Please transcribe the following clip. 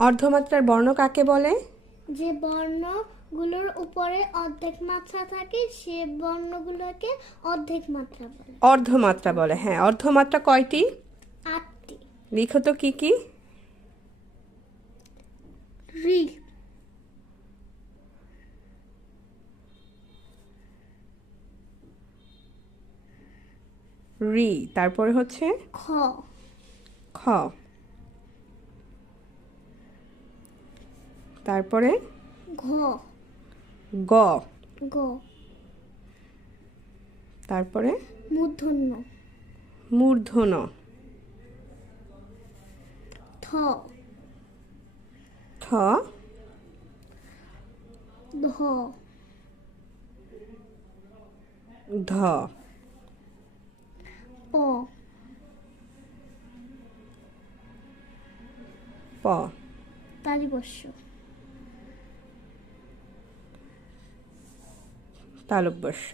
অর্ধমাত্রার বর্ণ কাকে বলে? যে বর্ণগুলোর উপরে অর্ধেক মাত্রা থাকে সে বর্ণগুলোকে অর্ধেক মাত্রা বলে। অর্ধমাত্রা বলে। হ্যাঁ, অর্ধমাত্রা কয়টি? 8টি। লিখো তো কি কি? রি, রি, তারপরে হচ্ছে খ, খ, তারপরে ঘ, গ, গ, তারপরে মূর্ধন্য, মূর্ধন্য, থ, থ, ধ, ধ, প, প, তালিবস্য, তালব্যস্য।